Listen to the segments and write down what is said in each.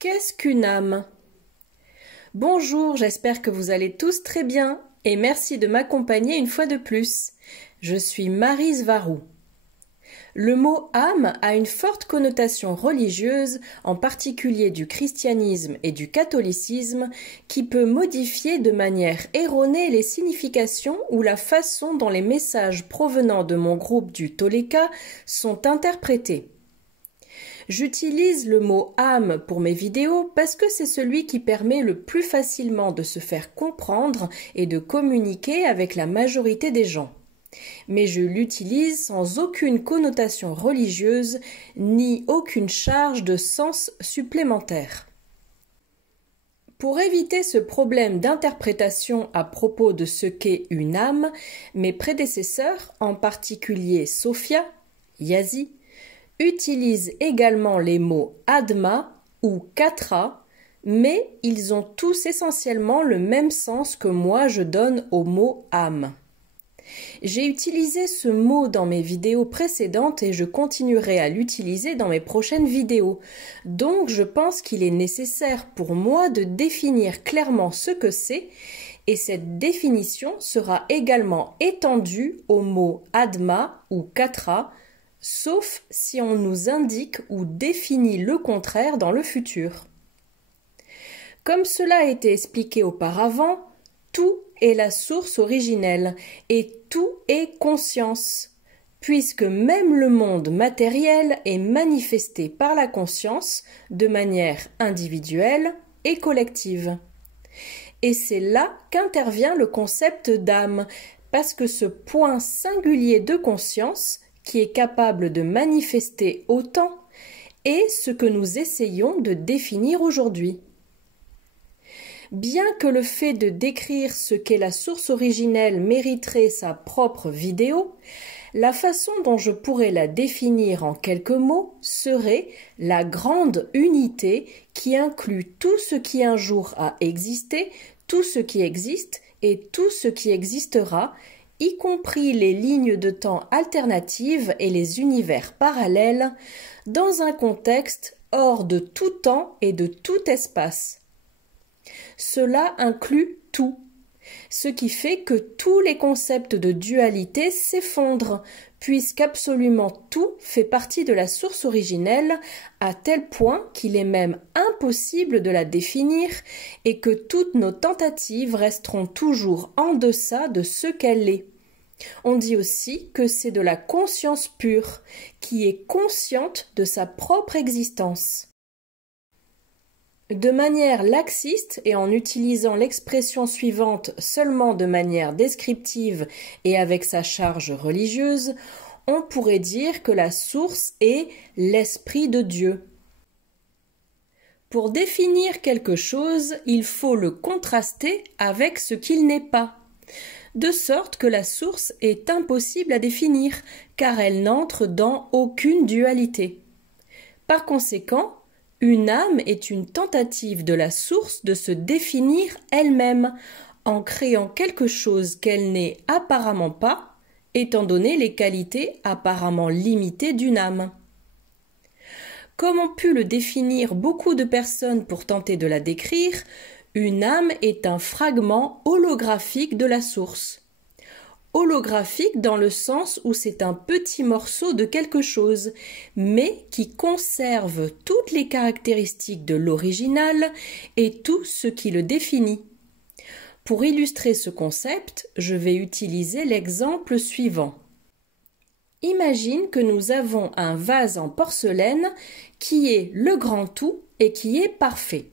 Qu'est-ce qu'une âme? Bonjour, j'espère que vous allez tous très bien et merci de m'accompagner une fois de plus. Je suis Maryse Varou. Le mot âme a une forte connotation religieuse, en particulier du christianisme et du catholicisme, qui peut modifier de manière erronée les significations ou la façon dont les messages provenant de mon groupe du Toleka sont interprétés. J'utilise le mot âme pour mes vidéos parce que c'est celui qui permet le plus facilement de se faire comprendre et de communiquer avec la majorité des gens. Mais je l'utilise sans aucune connotation religieuse ni aucune charge de sens supplémentaire. Pour éviter ce problème d'interprétation à propos de ce qu'est une âme, mes prédécesseurs, en particulier Sophia, Yazi, utilisent également les mots Adma ou Katra, mais ils ont tous essentiellement le même sens que moi je donne au mot âme. J'ai utilisé ce mot dans mes vidéos précédentes et je continuerai à l'utiliser dans mes prochaines vidéos. Donc je pense qu'il est nécessaire pour moi de définir clairement ce que c'est et cette définition sera également étendue aux mots Adma ou Katra, sauf si on nous indique ou définit le contraire dans le futur. Comme cela a été expliqué auparavant, tout est la source originelle et tout est conscience, puisque même le monde matériel est manifesté par la conscience de manière individuelle et collective. Et c'est là qu'intervient le concept d'âme, parce que ce point singulier de conscience qui est capable de manifester autant est ce que nous essayons de définir aujourd'hui. Bien que le fait de décrire ce qu'est la source originelle mériterait sa propre vidéo, la façon dont je pourrais la définir en quelques mots serait la grande unité qui inclut tout ce qui un jour a existé, tout ce qui existe et tout ce qui existera, y compris les lignes de temps alternatives et les univers parallèles, dans un contexte hors de tout temps et de tout espace. Cela inclut tout, ce qui fait que tous les concepts de dualité s'effondrent, puisqu'absolument tout fait partie de la source originelle, à tel point qu'il est même impossible de la définir et que toutes nos tentatives resteront toujours en deçà de ce qu'elle est. On dit aussi que c'est de la conscience pure, qui est consciente de sa propre existence. De manière laxiste et en utilisant l'expression suivante seulement de manière descriptive et avec sa charge religieuse, on pourrait dire que la source est l'Esprit de Dieu. Pour définir quelque chose, il faut le contraster avec ce qu'il n'est pas, de sorte que la source est impossible à définir, car elle n'entre dans aucune dualité. Par conséquent, une âme est une tentative de la source de se définir elle-même, en créant quelque chose qu'elle n'est apparemment pas, étant donné les qualités apparemment limitées d'une âme. Comme ont pu le définir beaucoup de personnes pour tenter de la décrire, une âme est un fragment holographique de la source. Holographique dans le sens où c'est un petit morceau de quelque chose, mais qui conserve toutes les caractéristiques de l'original et tout ce qui le définit. Pour illustrer ce concept, je vais utiliser l'exemple suivant. Imagine que nous avons un vase en porcelaine qui est le grand tout et qui est parfait.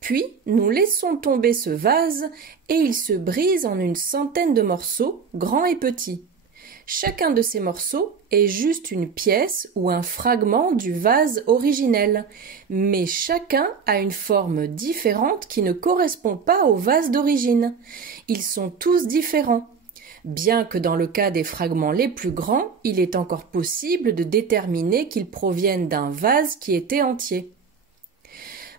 Puis, nous laissons tomber ce vase et il se brise en une centaine de morceaux, grands et petits. Chacun de ces morceaux est juste une pièce ou un fragment du vase originel, mais chacun a une forme différente qui ne correspond pas au vase d'origine. Ils sont tous différents. Bien que dans le cas des fragments les plus grands, il est encore possible de déterminer qu'ils proviennent d'un vase qui était entier.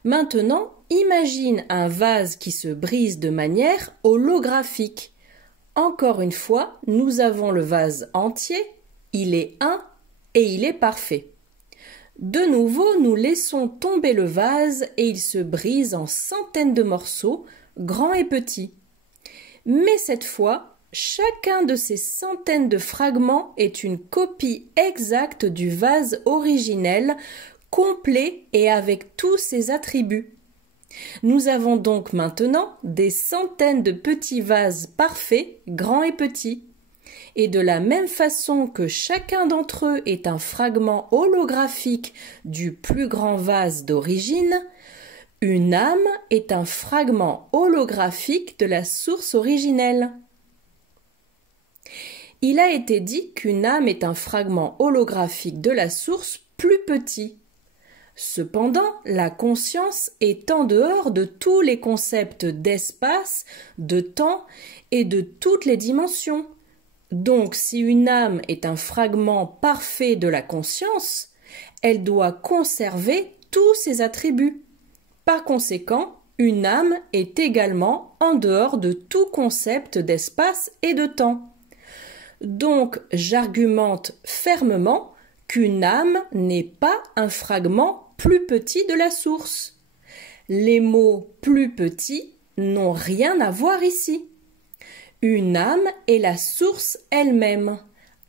Maintenant, imagine un vase qui se brise de manière holographique. Encore une fois, nous avons le vase entier, il est un et il est parfait. De nouveau, nous laissons tomber le vase et il se brise en centaines de morceaux, grands et petits. Mais cette fois, chacun de ces centaines de fragments est une copie exacte du vase originel, complet et avec tous ses attributs. Nous avons donc maintenant des centaines de petits vases parfaits, grands et petits. Et de la même façon que chacun d'entre eux est un fragment holographique du plus grand vase d'origine, une âme est un fragment holographique de la source originelle. Il a été dit qu'une âme est un fragment holographique de la source plus petit. Cependant, la conscience est en dehors de tous les concepts d'espace, de temps et de toutes les dimensions. Donc, si une âme est un fragment parfait de la conscience, elle doit conserver tous ses attributs. Par conséquent, une âme est également en dehors de tout concept d'espace et de temps. Donc, j'argumente fermement qu'une âme n'est pas un fragment plus petit de la source. Les mots « plus petit » n'ont rien à voir ici. Une âme est la source elle-même,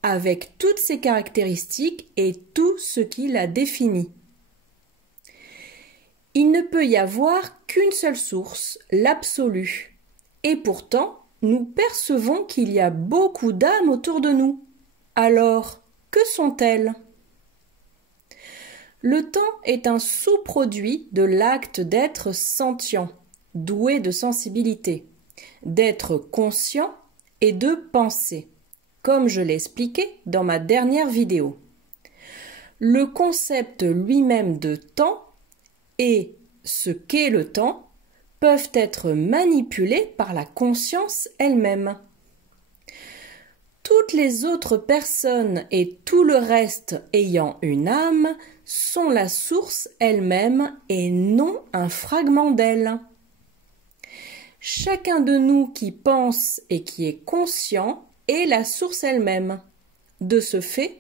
avec toutes ses caractéristiques et tout ce qui la définit. Il ne peut y avoir qu'une seule source, l'absolu. Et pourtant, nous percevons qu'il y a beaucoup d'âmes autour de nous. Alors, que sont-elles ? Le temps est un sous-produit de l'acte d'être sentient, doué de sensibilité, d'être conscient et de penser, comme je l'ai expliqué dans ma dernière vidéo. Le concept lui-même de temps et ce qu'est le temps peuvent être manipulés par la conscience elle-même. Toutes les autres personnes et tout le reste ayant une âme sont la source elle-même et non un fragment d'elle. Chacun de nous qui pense et qui est conscient est la source elle-même. De ce fait,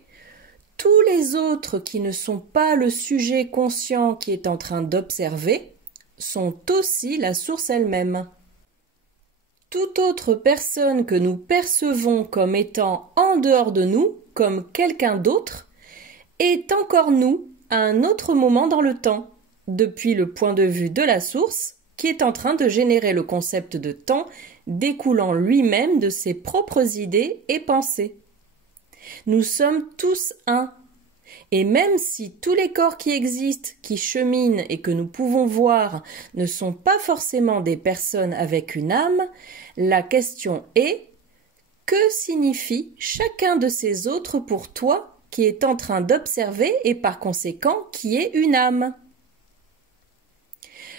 tous les autres qui ne sont pas le sujet conscient qui est en train d'observer sont aussi la source elle-même. Toute autre personne que nous percevons comme étant en dehors de nous, comme quelqu'un d'autre, est encore nous à un autre moment dans le temps, depuis le point de vue de la source, qui est en train de générer le concept de temps découlant lui-même de ses propres idées et pensées. Nous sommes tous un. Et même si tous les corps qui existent, qui cheminent et que nous pouvons voir ne sont pas forcément des personnes avec une âme, la question est: que signifie chacun de ces autres pour toi qui est en train d'observer et par conséquent qui est une âme ?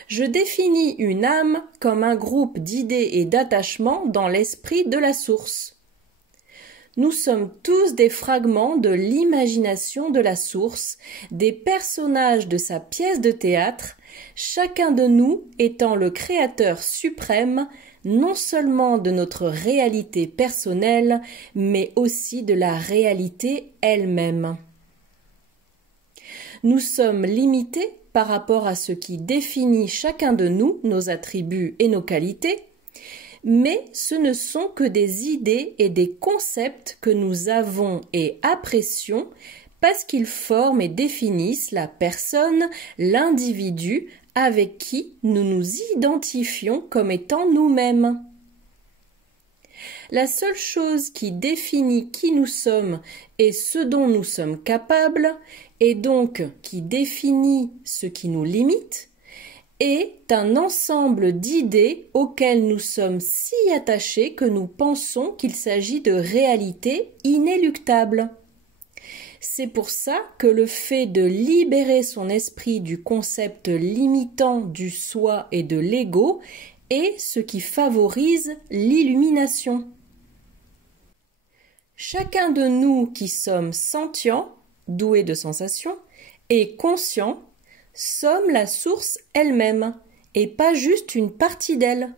Je définis une âme comme un groupe d'idées et d'attachements dans l'esprit de la source. Nous sommes tous des fragments de l'imagination de la source, des personnages de sa pièce de théâtre, chacun de nous étant le créateur suprême, non seulement de notre réalité personnelle, mais aussi de la réalité elle-même. Nous sommes limités par rapport à ce qui définit chacun de nous, nos attributs et nos qualités, mais ce ne sont que des idées et des concepts que nous avons et apprécions parce qu'ils forment et définissent la personne, l'individu avec qui nous nous identifions comme étant nous-mêmes. La seule chose qui définit qui nous sommes et ce dont nous sommes capables, et donc qui définit ce qui nous limite, est un ensemble d'idées auxquelles nous sommes si attachés que nous pensons qu'il s'agit de réalités inéluctables. C'est pour ça que le fait de libérer son esprit du concept limitant du soi et de l'ego est ce qui favorise l'illumination. Chacun de nous qui sommes sentients, doués de sensations, et conscients, sommes la source elle-même, et pas juste une partie d'elle.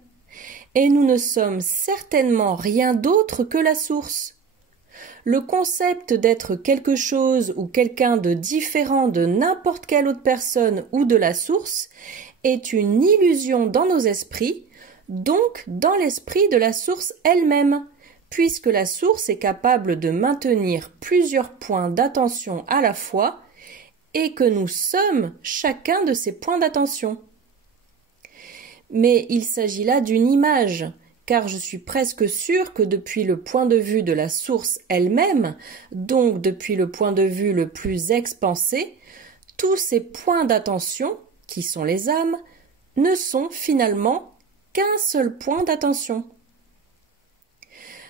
Et nous ne sommes certainement rien d'autre que la source. Le concept d'être quelque chose ou quelqu'un de différent de n'importe quelle autre personne ou de la source est une illusion dans nos esprits, donc dans l'esprit de la source elle-même, puisque la source est capable de maintenir plusieurs points d'attention à la fois et que nous sommes chacun de ces points d'attention. Mais il s'agit là d'une image, car je suis presque sûre que depuis le point de vue de la source elle-même, donc depuis le point de vue le plus expansé, tous ces points d'attention, qui sont les âmes, ne sont finalement qu'un seul point d'attention.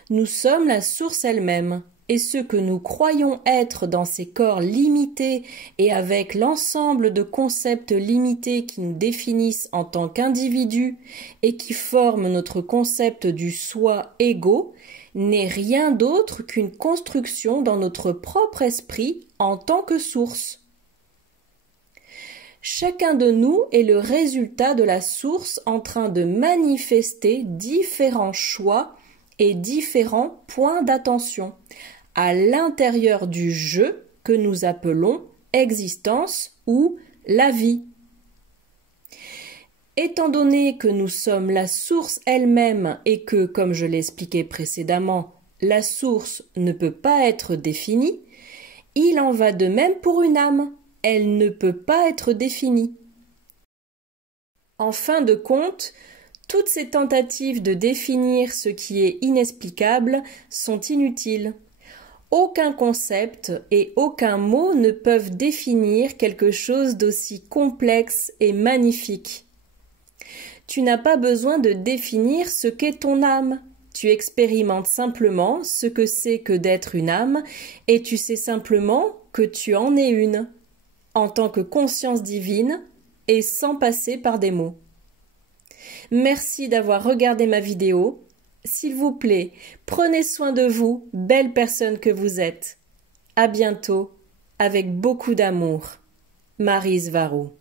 Nous sommes la source elle-même, et ce que nous croyons être dans ces corps limités et avec l'ensemble de concepts limités qui nous définissent en tant qu'individus et qui forment notre concept du soi égaux, n'est rien d'autre qu'une construction dans notre propre esprit en tant que source. Chacun de nous est le résultat de la source en train de manifester différents choix et différents points d'attention à l'intérieur du jeu que nous appelons existence ou la vie. Étant donné que nous sommes la source elle-même et que, comme je l'ai expliqué précédemment, la source ne peut pas être définie, il en va de même pour une âme, elle ne peut pas être définie. En fin de compte, toutes ces tentatives de définir ce qui est inexplicable sont inutiles. Aucun concept et aucun mot ne peuvent définir quelque chose d'aussi complexe et magnifique. Tu n'as pas besoin de définir ce qu'est ton âme. Tu expérimentes simplement ce que c'est que d'être une âme et tu sais simplement que tu en es une, en tant que conscience divine et sans passer par des mots. Merci d'avoir regardé ma vidéo. S'il vous plaît, prenez soin de vous, belle personne que vous êtes. À bientôt, avec beaucoup d'amour. Maryse Varou.